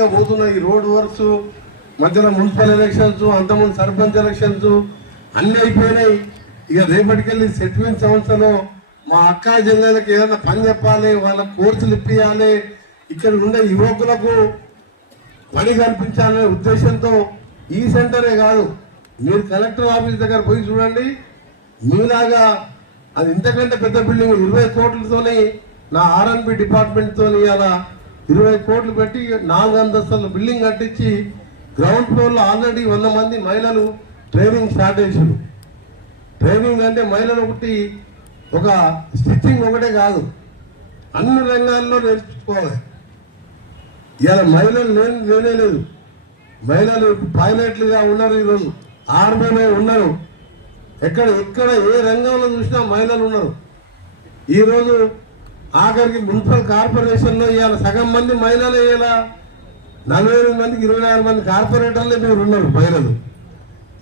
విధంగా పోతున్నాయి. ఈ రోడ్ వర్క్స్ మధ్యలో మున్సిపల్ ఎలక్షన్స్, అంతకుముందు సర్పంచ్ ఎలక్షన్స్ అన్నీ అయిపోయినాయి. ఇక రేపటికెళ్ళి సెటిల్మెంట్ సంస్థలో మా అక్కా జిల్లాలకు ఏదైనా పని చెప్పాలి, వాళ్ళ కోర్సులు ఇప్పించాలి, ఇక్కడ ఉండే యువకులకు పని కల్పించాలనే ఉద్దేశంతో ఈ సెంటరే కాదు, మీరు కలెక్టర్ ఆఫీస్ దగ్గర పోయి చూడండి. మీలాగా అది ఇంతకంటే పెద్ద బిల్డింగ్ 20 కోట్లతోని నా ఆర్ఎన్బి డిపార్ట్మెంట్తో అలా 20 కోట్లు పెట్టి 4 అంతస్తుల బిల్డింగ్ కట్టించి గ్రౌండ్ ఫ్లోర్లో ఆల్రెడీ 100 మంది మహిళలు ట్రైనింగ్ స్టార్ట్ చేసారు. ట్రైనింగ్ అంటే మహిళలు ఒకటి ఒక స్టిచ్చింగ్ ఒకటే కాదు, అన్ని రంగాల్లో నేర్చుకోవాలి. ఇవాళ మహిళలు లేనేలేదు. మహిళలు పైలట్లుగా ఉన్నారు, ఈరోజు ఆర్మీలో ఉన్నారు, ఎక్కడ ఏ రంగంలో చూసినా మహిళలు ఉన్నారు. ఈరోజు ఆఖరికి మున్సిపల్ కార్పొరేషన్లో ఇవాళ సగం మంది మహిళలు, ఇలా 48 మందికి 26 మంది కార్పొరేటర్లే మీరు ఉన్నారు మహిళలు.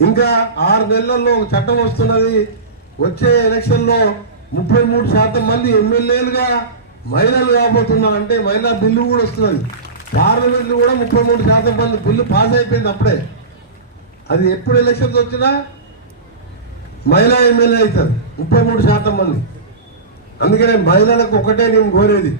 ఇంకా 6 నెలల్లో ఒక చట్టం వస్తున్నది, వచ్చే ఎలక్షన్లో 33% మంది ఎమ్మెల్యేలుగా మహిళలు కాబోతున్నారు. అంటే మహిళా బిల్లు కూడా వస్తున్నది. పార్లమెంట్లు కూడా 33% మంది బిల్లు పాస్ అయిపోయింది అప్పుడే. అది ఎప్పుడు ఎలక్షన్స్ వచ్చినా మహిళా ఎమ్మెల్యే అవుతారు 33% మంది. అందుకనే మహిళలకు ఒకటే నేను కోరేది,